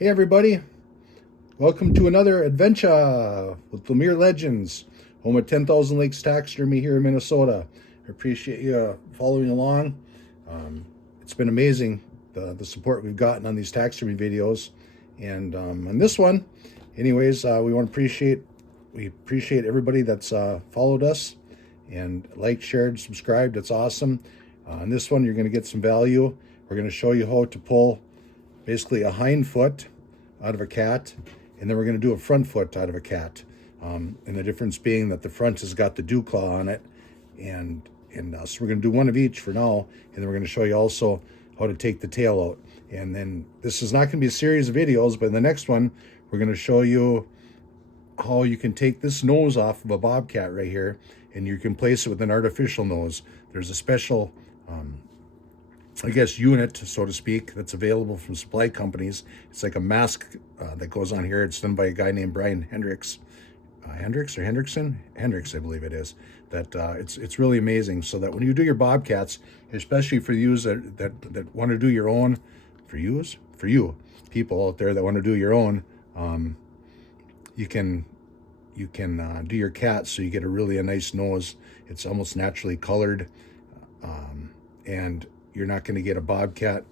Hey everybody, welcome to another adventure with Lemire Legends, home at 10,000 Lakes Taxidermy here in Minnesota. I appreciate you following along. It's been amazing the support we've gotten on these taxidermy videos, and on this one, anyways, we appreciate everybody that's followed us and liked, shared, subscribed. That's awesome. On this one, you're going to get some value. We're going to show you how to pull basically a hind foot out of a cat, and then we're going to do a front foot out of a cat. And the difference being that the front has got the dew claw on it, and so we're going to do one of each for now, and then we're going to show you also how to take the tail out. And then this is not going to be a series of videos, but in the next one, we're going to show you how you can take this nose off of a bobcat right here, and you can place it with an artificial nose. There's a special unit, so to speak, that's available from supply companies. It's like a mask that goes on here. It's done by a guy named Brian Hendricks. Hendricks, I believe it is. That it's really amazing. So that when you do your bobcats, especially for you that want to do your own, for you people out there that want to do your own, you can do your cat so you get a nice nose. It's almost naturally colored, and you're not going to get a bobcat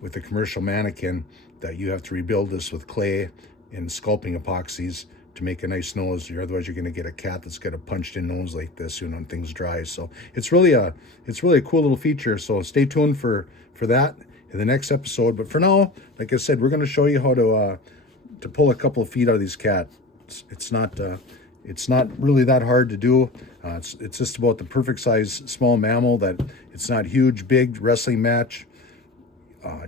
with a commercial mannequin that you have to rebuild this with clay and sculpting epoxies to make a nice nose. Otherwise, you're going to get a cat that's got a punched-in nose like this, when things dry. So it's really a cool little feature. So stay tuned for that in the next episode. But for now, like I said, we're going to show you how to pull a couple of feet out of these cats. It's not really that hard to do. It's just about the perfect size small mammal, that it's not huge, big wrestling match.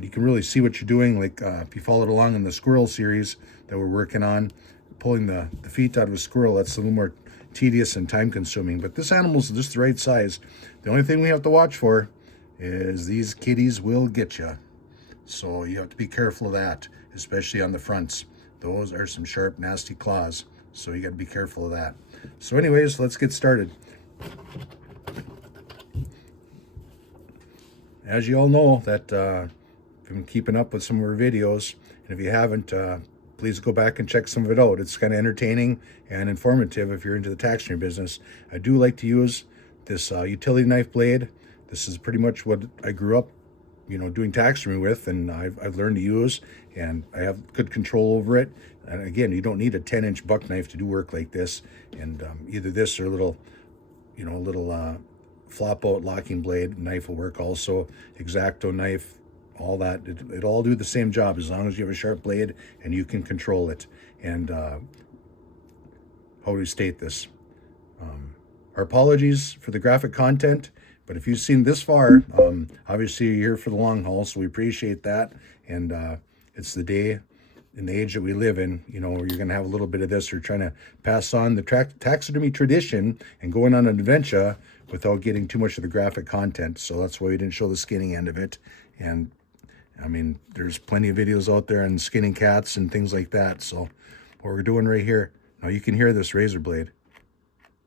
You can really see what you're doing. Like if you followed along in the squirrel series that we're working on, pulling the feet out of a squirrel, that's a little more tedious and time consuming. But this animal's just the right size. The only thing we have to watch for is these kitties will get you. So you have to be careful of that, especially on the fronts. Those are some sharp, nasty claws. So you got to be careful of that. So anyways, let's get started. As you all know, that you've been keeping up with some of our videos, and if you haven't, please go back and check some of it out. It's kind of entertaining and informative if you're into the taxidermy business. I do like to use this utility knife blade. This is pretty much what I grew up doing taxidermy with, and I've learned to use, and I have good control over it. And again, you don't need a 10-inch buck knife to do work like this. And either this or a little flop out locking blade knife will work also. X-Acto knife, all that. It all do the same job as long as you have a sharp blade and you can control it. And how do we state this? Our apologies for the graphic content, but if you've seen this far, obviously you're here for the long haul, so we appreciate that. And it's the day and the age that we live in, where you're going to have a little bit of this. We're trying to pass on the taxidermy tradition and going on an adventure without getting too much of the graphic content. So that's why we didn't show the skinning end of it. And I mean, there's plenty of videos out there on skinning cats and things like that. So what we're doing right here, now you can hear this razor blade.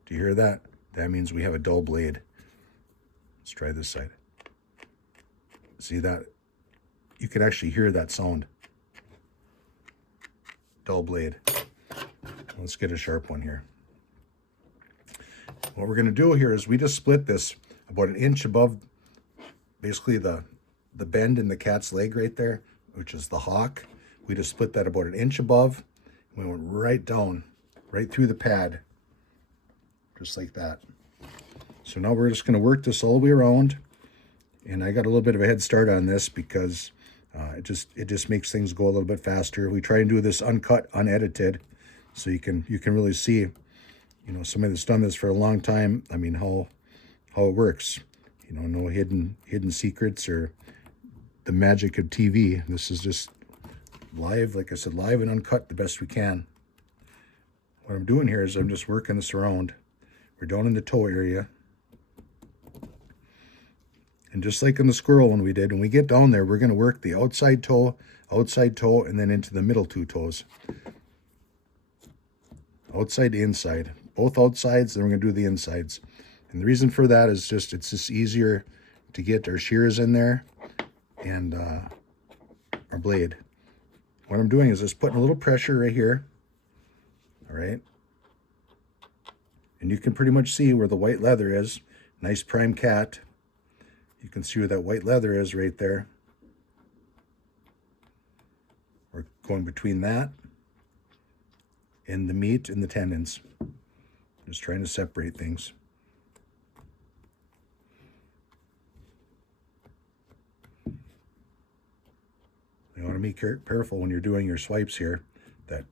Do you hear that? That means we have a dull blade. Let's try this side. See that? You can actually hear that sound. Dull blade. Let's get a sharp one here. What we're going to do here is we just split this about an inch above basically the bend in the cat's leg right there, which is the hock. We just split that about an inch above. We went right down, right through the pad, just like that. So now we're just going to work this all the way around. And I got a little bit of a head start on this because it just makes things go a little bit faster. We try and do this uncut, unedited, so you can really see, somebody that's done this for a long time. I mean, how it works. No hidden secrets or the magic of TV. This is just live, like I said, live and uncut the best we can. What I'm doing here is I'm just working this around. We're down in the toe area. And just like in the squirrel one we did, when we get down there, we're going to work the outside toe, and then into the middle two toes. Outside to inside. Both outsides, then we're going to do the insides. And the reason for that is it's just easier to get our shears in there and our blade. what I'm doing is just putting a little pressure right here. All right. And you can pretty much see where the white leather is. Nice prime cat. You can see where that white leather is right there. We're going between that and the meat and the tendons. Just trying to separate things. You want to be careful when you're doing your swipes here that,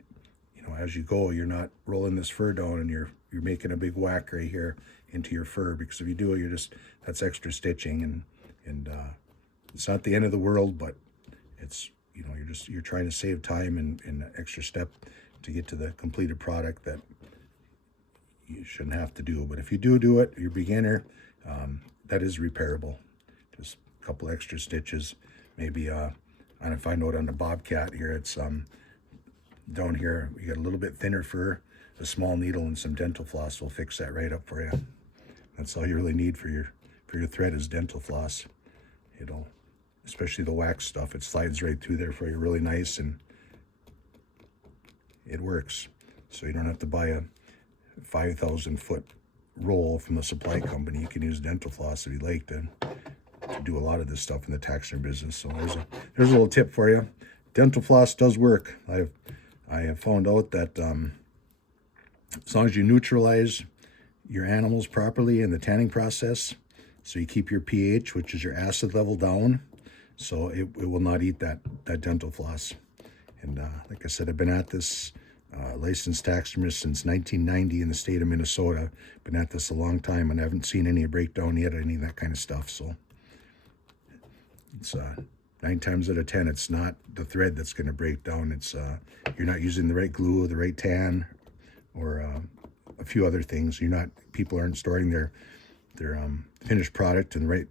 you know, as you go, you're not rolling this fur down and you're making a big whack right here into your fur, because if you do, that's extra stitching, and it's not the end of the world, but it's, you know, you're trying to save time and an extra step to get to the completed product that you shouldn't have to do. But if you do it, you're a beginner, that is repairable. Just a couple extra stitches, maybe. And if I note on the Bobcat here, it's down here, you got a little bit thinner fur, a small needle and some dental floss will fix that right up for you. That's all you really need for your thread is dental floss. It'll, especially the wax stuff, it slides right through there for you really nice, and it works. So you don't have to buy a 5,000 foot roll from the supply company. You can use dental floss if you like to do a lot of this stuff in the taxidermy business. So there's a little tip for you. Dental floss does work. I have found out that as long as you neutralize your animals properly in the tanning process, so you keep your pH, which is your acid level, down, so it will not eat that dental floss. And like I said, I've been at this licensed taxidermist since 1990 in the state of Minnesota. Been at this a long time, and I haven't seen any breakdown yet, any of that kind of stuff. So it's 9 times out of 10, it's not the thread that's going to break down. It's you're not using the right glue, the right tan, or a few other things. People aren't storing their finished product in the right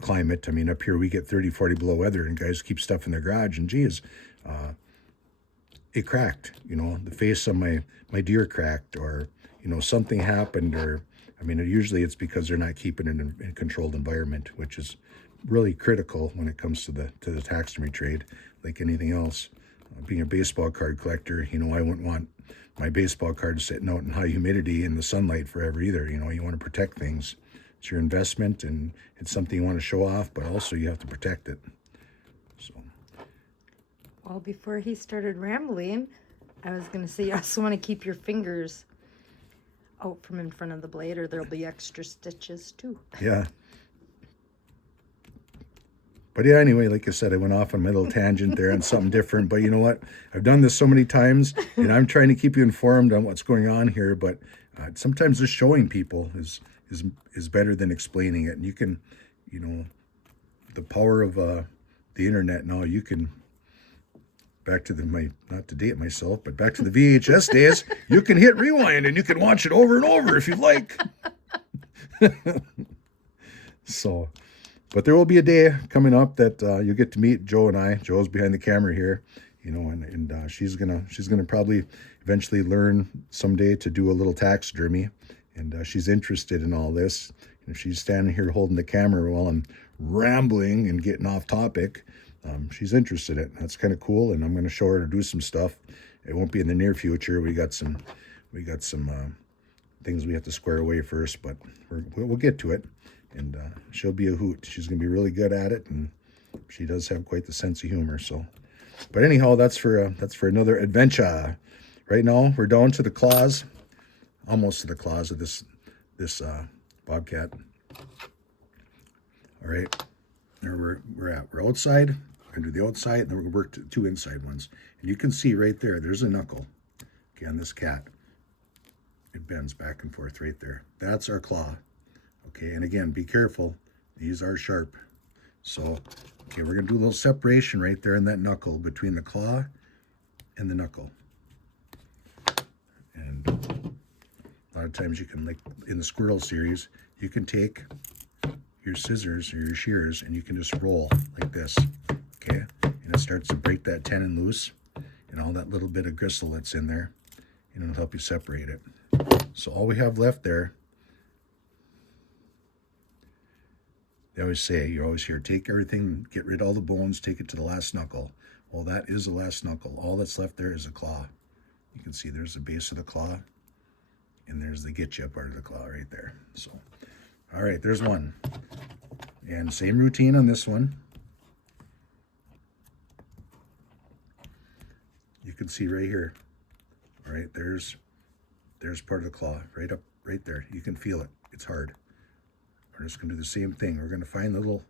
climate. I mean, up here we get 30, 40 below weather, and guys keep stuff in their garage, and geez, it cracked. You know, the face of my deer cracked, or, you know, something happened, or, I mean, usually it's because they're not keeping it in a controlled environment, which is really critical when it comes to the taxidermy trade, like anything else. Being a baseball card collector, you know, I wouldn't want my baseball cards sitting out in high humidity in the sunlight forever either. You know, you want to protect things. It's your investment, and it's something you want to show off, but also you have to protect it. So. Well, before he started rambling, I was going to say you also want to keep your fingers out from in front of the blade, or there'll be extra stitches too. Yeah. But yeah, anyway, like I said, I went off on my little tangent there on something different. But you know what? I've done this so many times, and I'm trying to keep you informed on what's going on here. But sometimes just showing people is better than explaining it. And you can, you know, the power of the internet now, you can, back to not to date myself, but back to the VHS days, you can hit rewind and you can watch it over and over if you like. So, but there will be a day coming up that you'll get to meet Joe and I. Joe's behind the camera here, you know, and she's gonna probably eventually learn someday to do a little taxidermy, and she's interested in all this. And if she's standing here holding the camera while I'm rambling and getting off topic, she's interested in it. That's kind of cool, and I'm going to show her to do some stuff. It won't be in the near future. We got some things we have to square away first, but we'll get to it. And she'll be a hoot. She's going to be really good at it, and she does have quite the sense of humor. So, but anyhow, that's for another adventure. Right now, we're down to the claws, almost to the claws of this Bobcat. All right, there we're outside. We're going to do the outside, and then we're going to work to 2 inside ones. And you can see right there's a knuckle. Okay, on this cat, it bends back and forth right there. That's our claw. Okay, and again, be careful. These are sharp. So, okay, we're going to do a little separation right there in that knuckle, between the claw and the knuckle. And a lot of times you can, like in the squirrel series, you can take your scissors or your shears and you can just roll like this. Okay, and it starts to break that tenon loose and all that little bit of gristle that's in there, and it'll help you separate it. So all we have left there, they always say, you always hear, take everything, get rid of all the bones, take it to the last knuckle. Well, that is the last knuckle. All that's left there is a claw. You can see there's the base of the claw, and there's the get you part of the claw right there. So, all right, there's one. And same routine on this one. You can see right here. All right, there's part of the claw right up, right there. You can feel it. It's hard. We're just going to do the same thing. We're going to find the little,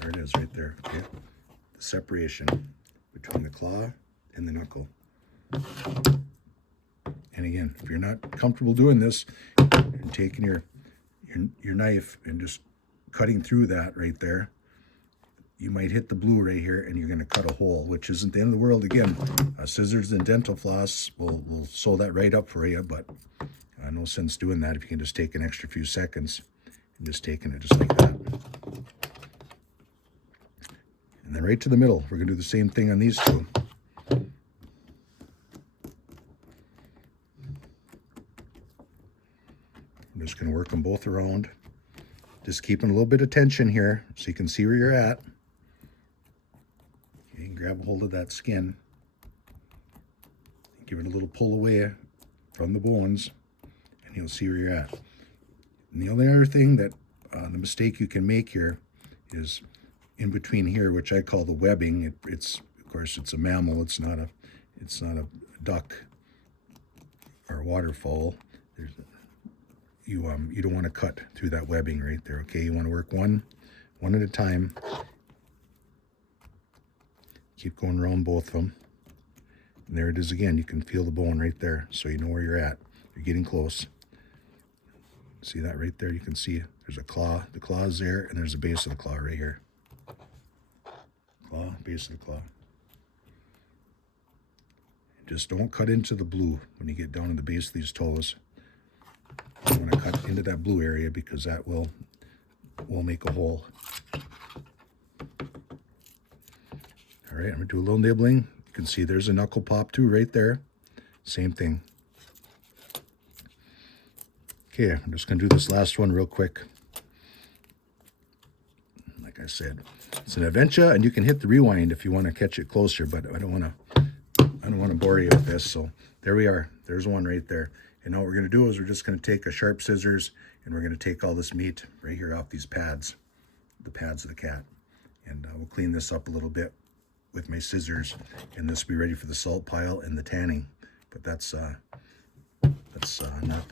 there it is right there, okay? The separation between the claw and the knuckle. And again, if you're not comfortable doing this, you're taking your knife and just cutting through that right there. You might hit the blue right here, and you're going to cut a hole, which isn't the end of the world. Again, scissors and dental floss will sew that right up for you, but no sense doing that if you can just take an extra few seconds and just taking it just like that. And then right to the middle. We're going to do the same thing on these two. I'm just going to work them both around. Just keeping a little bit of tension here so you can see where you're at. Okay, grab a hold of that skin. Give it a little pull away from the bones, and you'll see where you're at. And the only other thing that, the mistake you can make here is in between here, which I call the webbing. It's of course it's a mammal. It's not a duck or a waterfowl. You don't want to cut through that webbing right there. Okay, you want to work one at a time. Keep going around both of them. And there it is again. You can feel the bone right there, so you know where you're at. You're getting close. See that right there? You can see there's a claw. The claw is there, and there's the base of the claw right here. Claw, base of the claw. Just don't cut into the blue when you get down to the base of these toes. You want to cut into that blue area because that will make a hole. All right, I'm going to do a little nibbling. You can see there's a knuckle pop too right there. Same thing. Okay, I'm just going to do this last one real quick. Like I said, it's an adventure, and you can hit the rewind if you want to catch it closer, but I don't want to bore you with this. So there we are. There's one right there. And all we're going to do is we're just going to take a sharp scissors, and we're going to take all this meat right here off these pads, the pads of the cat. And we'll clean this up a little bit with my scissors, and this will be ready for the salt pile and the tanning. But that's not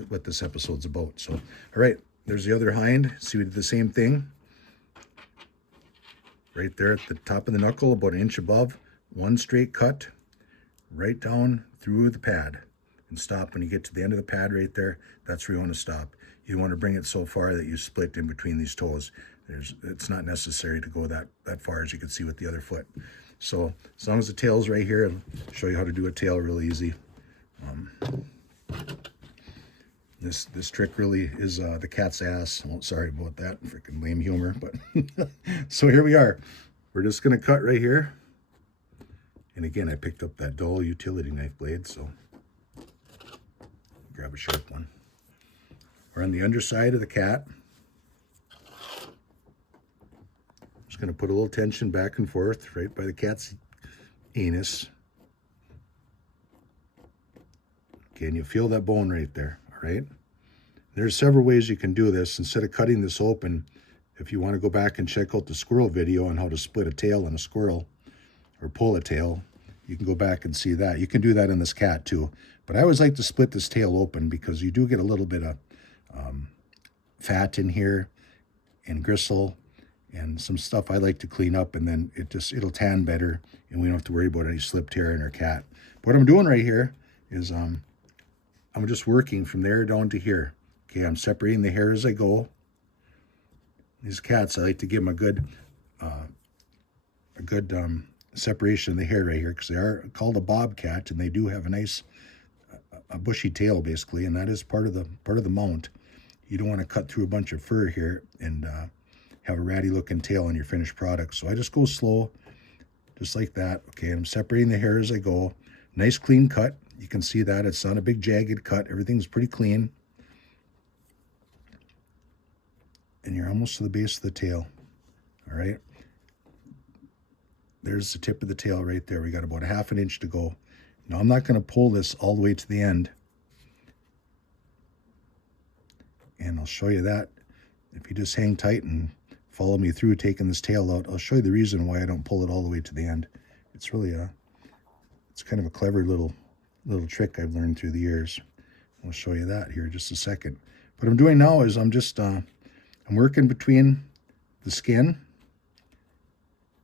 what this episode's about. So, all right, there's the other hind. See, we did the same thing. Right there at the top of the knuckle, about an inch above, one straight cut right down through the pad. And stop when you get to the end of the pad right there. That's where you want to stop. You want to bring it so far that you split in between these toes. It's not necessary to go that far, as you can see with the other foot. So as long as the tail's right here, I'll show you how to do a tail real easy. This trick really is the cat's ass. Oh, sorry about that, freaking lame humor. But so here we are. We're just going to cut right here. And again, I picked up that dull utility knife blade, so grab a sharp one. We're on the underside of the cat. Just going to put a little tension back and forth right by the cat's anus. Okay, and you feel that bone right there, all right? There's several ways you can do this. Instead of cutting this open, if you want to go back and check out the squirrel video on how to split a tail on a squirrel or pull a tail, you can go back and see that. You can do that in this cat too. But I always like to split this tail open because you do get a little bit of fat in here and gristle and some stuff I like to clean up, and then it'll tan better, and we don't have to worry about any slipped hair in our cat. What I'm doing right here is I'm just working from there down to here. Okay, I'm separating the hair as I go. These cats, I like to give them a good separation of the hair right here, because they are called a bobcat, and they do have a nice a bushy tail basically, and that is part of the mount. You don't want to cut through a bunch of fur here and have a ratty looking tail on your finished product. So I just go slow, just like that. Okay, and I'm separating the hair as I go. Nice clean cut. You can see that it's not a big jagged cut. Everything's pretty clean. And you're almost to the base of the tail. All right. There's the tip of the tail right there. We got about 1/2 inch to go. Now I'm not going to pull this all the way to the end. And I'll show you that. If you just hang tight and follow me through taking this tail out, I'll show you the reason why I don't pull it all the way to the end. It's really it's kind of a clever little trick I've learned through the years. I'll show you that here in just a second. What I'm doing now is I'm working between the skin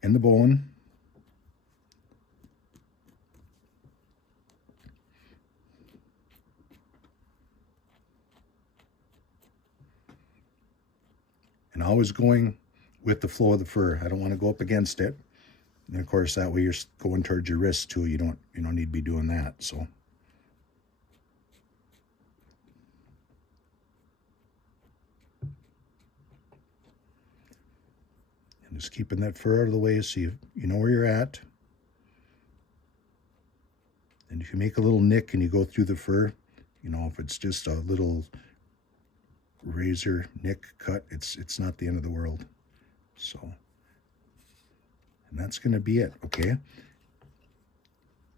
and the bone. And always going with the flow of the fur. I don't want to go up against it. And of course, that way you're going towards your wrist too. You don't need to be doing that. So. And just keeping that fur out of the way so you know where you're at. And if you make a little nick and you go through the fur, if it's just a little razor nick cut, it's not the end of the world. So, and that's going to be it, okay?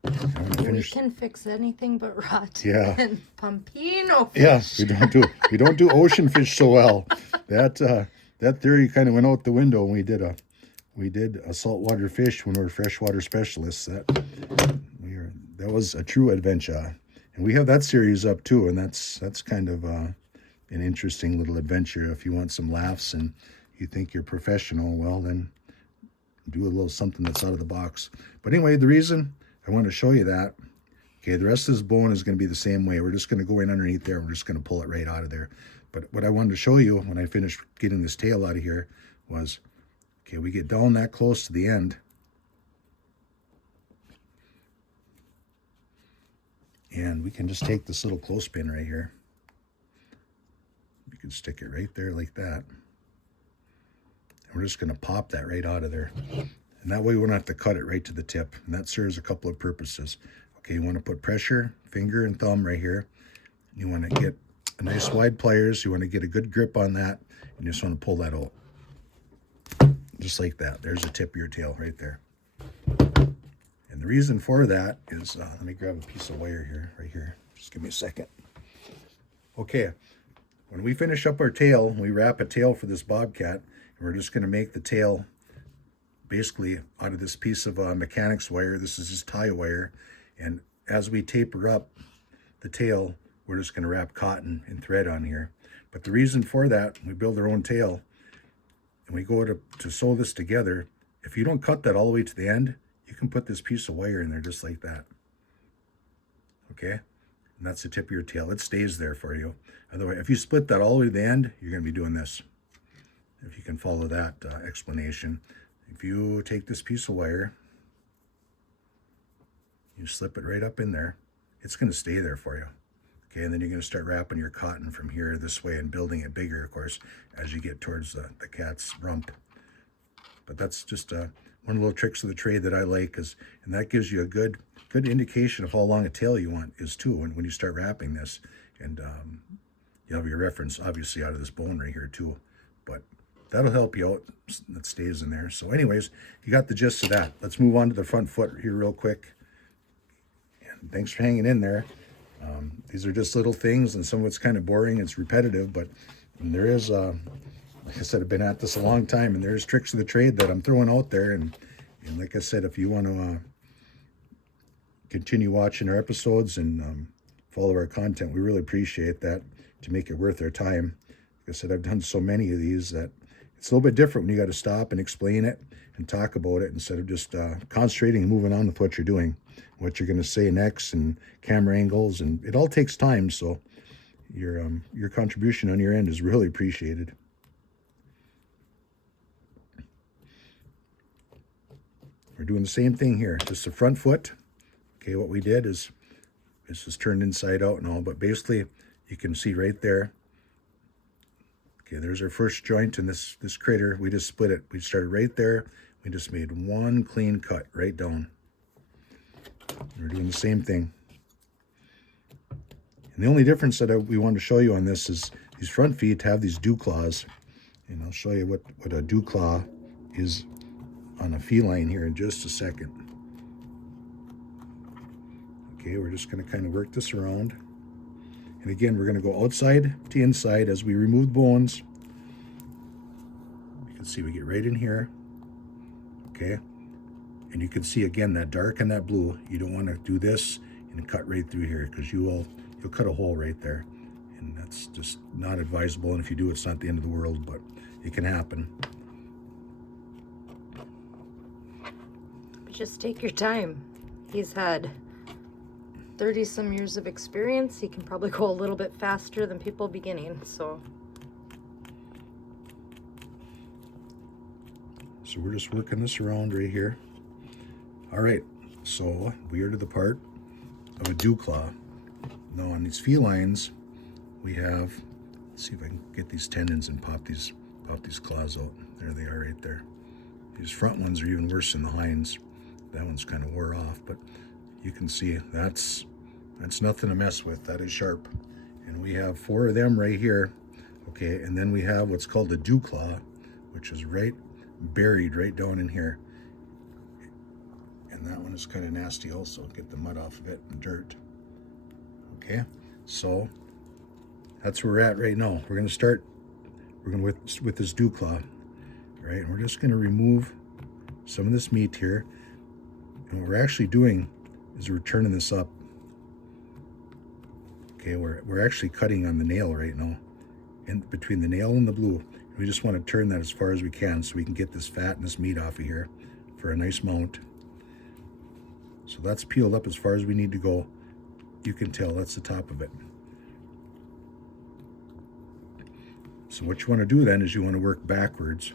We can fix anything but rot. Yeah. And Pompino fish. Yeah, we don't do ocean fish so well. That theory kind of went out the window when we did a saltwater fish when we were freshwater specialists. That was a true adventure. And we have that series up too, and that's kind of an interesting little adventure. If you want some laughs and you think you're professional, well then do a little something that's out of the box. But anyway, the reason I want to show you that, okay, the rest of this bone is going to be the same way. We're just going to go in underneath there and we're just going to pull it right out of there. But what I wanted to show you when I finished getting this tail out of here was, okay, we get down that close to the end. And we can just take this little clothespin right here. You can stick it right there like that. And we're just going to pop that right out of there. And that way we don't have to cut it right to the tip. And that serves a couple of purposes. Okay, you want to put pressure, finger and thumb right here. You want to get a nice wide pliers. You want to get a good grip on that. And you just want to pull that out. Just like that. There's the tip of your tail right there. And the reason for that is, let me grab a piece of wire here, right here. Just give me a second. Okay, when we finish up our tail, we wrap a tail for this bobcat, and we're just going to make the tail basically out of this piece of mechanics wire. This is just tie wire. And as we taper up the tail, we're just going to wrap cotton and thread on here. But the reason for that, we build our own tail, and we go to sew this together. If you don't cut that all the way to the end, you can put this piece of wire in there just like that. Okay? And that's the tip of your tail. It stays there for you. Otherwise, if you split that all the way to the end, you're going to be doing this. If you can follow that explanation. If you take this piece of wire, you slip it right up in there, it's going to stay there for you. Okay, and then you're going to start wrapping your cotton from here this way and building it bigger, of course, as you get towards the cat's rump. But that's just one of the little tricks of the trade that I like, and that gives you a good indication of how long a tail you want is too when you start wrapping this. And you have your reference obviously out of this bone right here too, but that'll help you out. That stays in there. So anyways, you got the gist of that. Let's move on to the front foot here real quick. And thanks for hanging in there. These are just little things, and some of it's kind of boring. It's repetitive, but there is, like I said, I've been at this a long time, and there's tricks of the trade that I'm throwing out there. And like I said, if you want to continue watching our episodes and follow our content, we really appreciate that to make it worth our time. Like I said, I've done so many of these that it's a little bit different when you got to stop and explain it and talk about it instead of just concentrating and moving on with what you're doing, what you're going to say next, and camera angles, and it all takes time. So your contribution on your end is really appreciated. We're doing the same thing here, just the front foot. Okay, what we did is this is turned inside out and all, but basically you can see right there. Okay, there's our first joint in this critter. We just split it. We started right there. We just made one clean cut right down. We're doing the same thing. And the only difference that we wanted to show you on this is these front feet have these dew claws. And I'll show you what a dew claw is on a feline here in just a second. Okay, we're just going to kind of work this around. And again, we're going to go outside to inside as we remove bones. You can see we get right in here. Okay, and you can see again that dark and that blue. You don't want to do this and cut right through here, because you'll cut a hole right there, and that's just not advisable. And if you do, it's not the end of the world, but it can happen. Just take your time. He's had 30 some years of experience. He can probably go a little bit faster than people beginning, so we're just working this around right here. All right, so we are to the part of a dew claw. Now on these felines, we have, let's see if I can get these tendons and pop these claws out. There they are right there. These front ones are even worse than the hinds. That one's kind of wore off, but you can see that's nothing to mess with. That is sharp. And we have 4 of them right here. Okay, and then we have what's called a dew claw, which is right buried right down in here. And that one is kind of nasty also. Get the mud off of it and dirt. Okay, so that's where we're at right now. We're going to start, with this dew claw, right? And we're just going to remove some of this meat here. And what we're actually doing is we're turning this up. Okay, we're actually cutting on the nail right now, in between the nail and the blue. We just want to turn that as far as we can so we can get this fat and this meat off of here for a nice mount. So that's peeled up as far as we need to go. You can tell that's the top of it. So what you want to do then is you want to work backwards.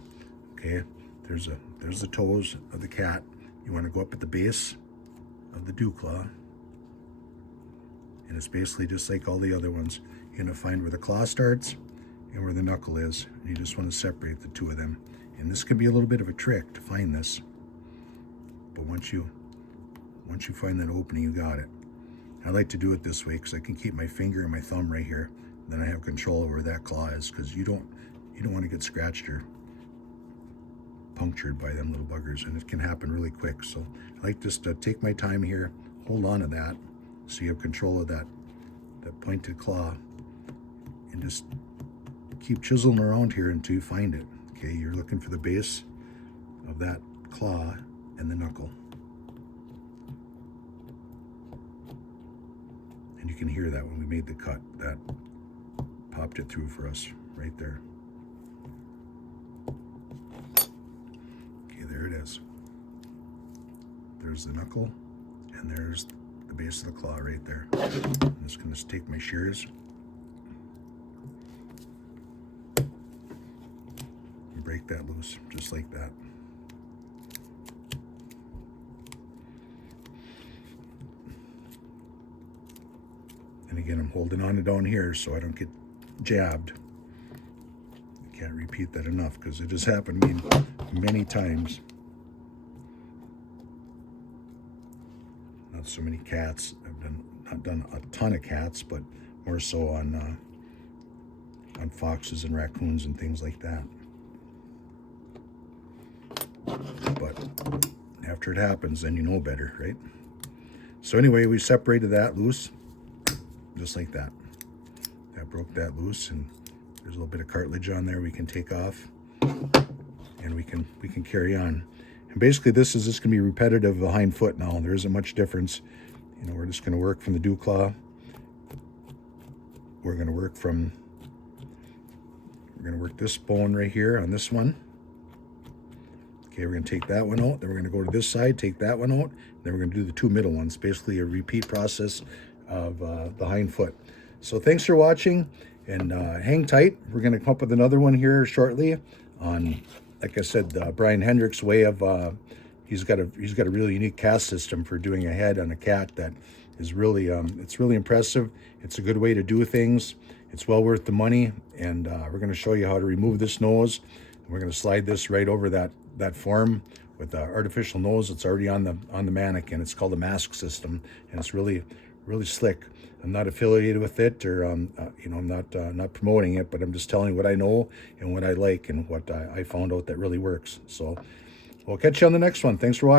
Okay, there's the toes of the cat. You want to go up at the base of the dew claw, and it's basically just like all the other ones. You're going to find where the claw starts and where the knuckle is, and you just want to separate the 2 of them. And this can be a little bit of a trick to find this, but once you find that opening, you got it. I like to do it this way because I can keep my finger and my thumb right here. Then I have control over where that claw is, because you don't want to get scratched or punctured by them little buggers, and it can happen really quick. So I like just to take my time here, hold on to that, so you have control of that pointed claw, and just keep chiseling around here until you find it. Okay, you're looking for the base of that claw and the knuckle. And you can hear that when we made the cut, that popped it through for us right there. Okay, there it is. There's the knuckle, and there's the base of the claw right there. I'm just going to take my shears and break that loose, just like that. And again, I'm holding on to down here so I don't get jabbed. I can't repeat that enough because it has happened to me many times. Not so many cats. I've not done a ton of cats, but more so on foxes and raccoons and things like that. But after it happens, then you know better, right? So anyway, we separated that loose, just like that. That broke that loose, and there's a little bit of cartilage on there we can take off, and we can carry on. And basically this is just going to be repetitive of the hind foot now. There isn't much difference. You know, we're just going to work from the dew claw. We're going to work this bone right here on this one. Okay, we're going to take that one out. Then we're going to go to this side, take that one out. Then we're going to do the 2 middle ones. Basically a repeat process of the hind foot. So thanks for watching, and hang tight. We're going to come up with another one here shortly on, like I said, Brian Hendrick's way of, he's got a really unique cast system for doing a head on a cat that is really, it's really impressive. It's a good way to do things. It's well worth the money, and we're going to show you how to remove this nose. We're going to slide this right over that form with the artificial nose that's already on the mannequin. It's called a mask system, and it's really really slick. I'm not affiliated with it, or you know, I'm not promoting it, but I'm just telling you what I know and what I like and what I found out that really works. So we'll catch you on the next one. Thanks for watching.